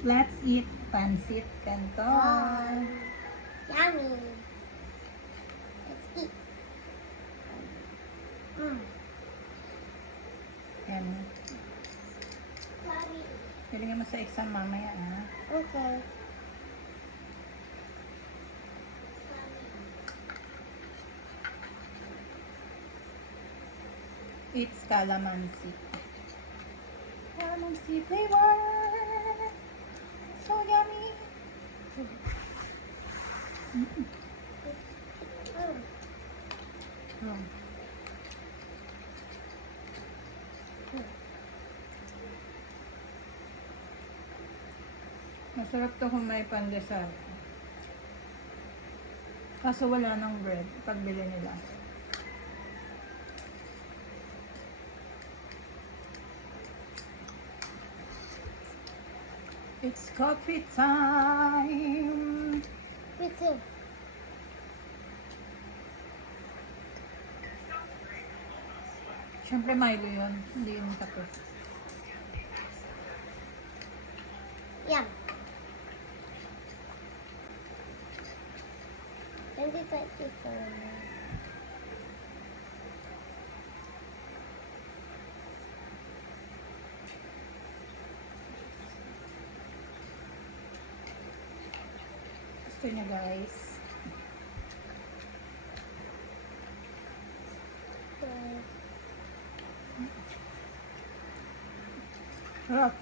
Let's eat pancit canton. Yummy. Let's eat. Yan. Sorry. Galingan mo sa exam mamaya, ha? Okay. It's calamansi. Calamansi flavor. So yummy. Oh. Masarap to kung may pandesal. Kaso wala ng bread pagbili nila. It's coffee time! Me too. Siyempre Milo yun, hindi yun kape. Yum. 2024. Gusto niya guys. Sarap.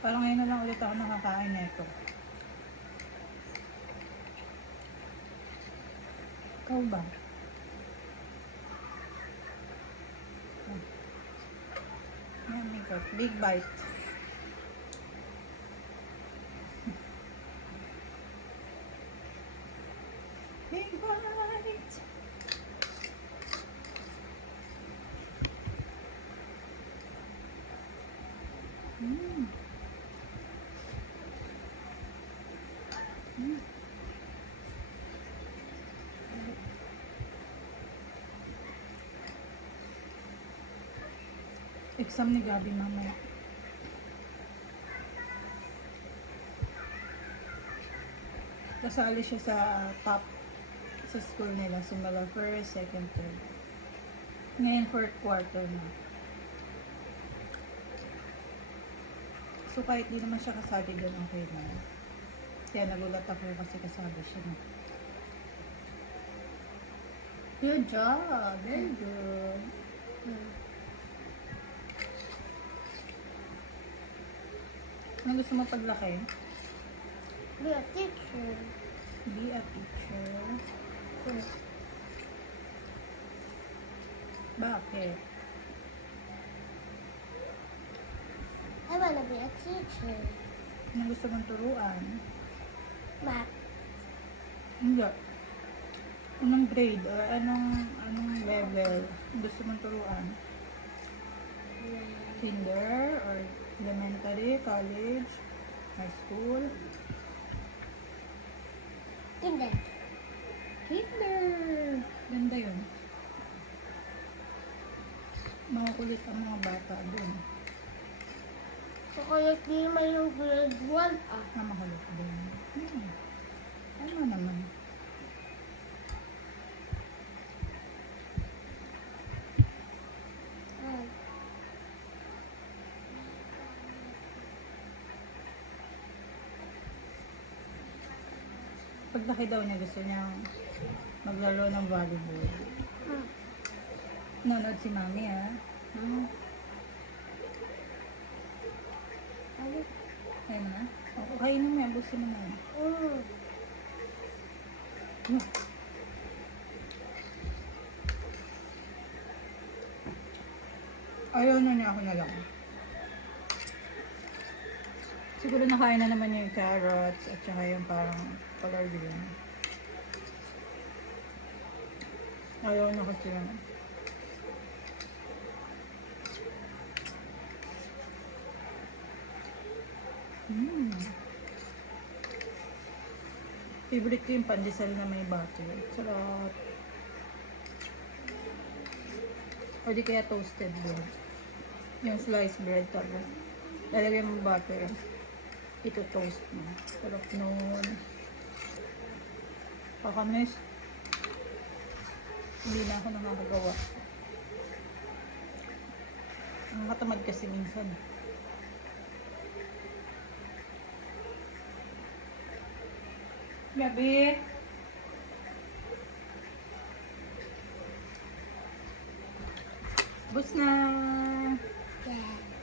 Parang ngayon na lang ulit ako nakakain na ito. Ikaw ba? Yummy ko. Big bite. Big bite. Mm. Mm. Exam ni Gabi mamaya. Kasali siya sa top sa school nila. Simula first, second, third. Ngayon fourth quarter na. So kahit di naman siya kasali doon, okay na. Kaya nagulat ako kasi kasali siya na. Good job! Very good! Ano gusto mo paglaki? Be a teacher. Be a teacher. Bakit? I wanna be a teacher. Ano gusto mong turuan? Math. Hindi. Anong grade or anong level gusto mong turuan? Kinder or elementary, college, high school? Kinder. Kinder! Ganda yun. Makukulit ang mga bata dun. So, kaya di naman yung grade 1 ah. Na makulit dun. Ano naman? Paglaki daw niya gusto niya maglaro ng volleyball. Nanood si mami ha. Ayun na. O, kainin mo yan. Busin mo na yan. Ayaw na niya, ako na lang. Siguro nakain na naman yung carrots at saka yung parang color green. Ayaw na kasi yun. Favorite ko yung pandesal na may butter. Sarap. O di kaya toasted bread. Yung sliced bread tapos Lalagyan mo butter. Ito toast mo. Sarap nun. Pakamis. Hindi na ako nakakagawa. Nakakatamad kasi minsan. Gabi. Bus na. Yeah.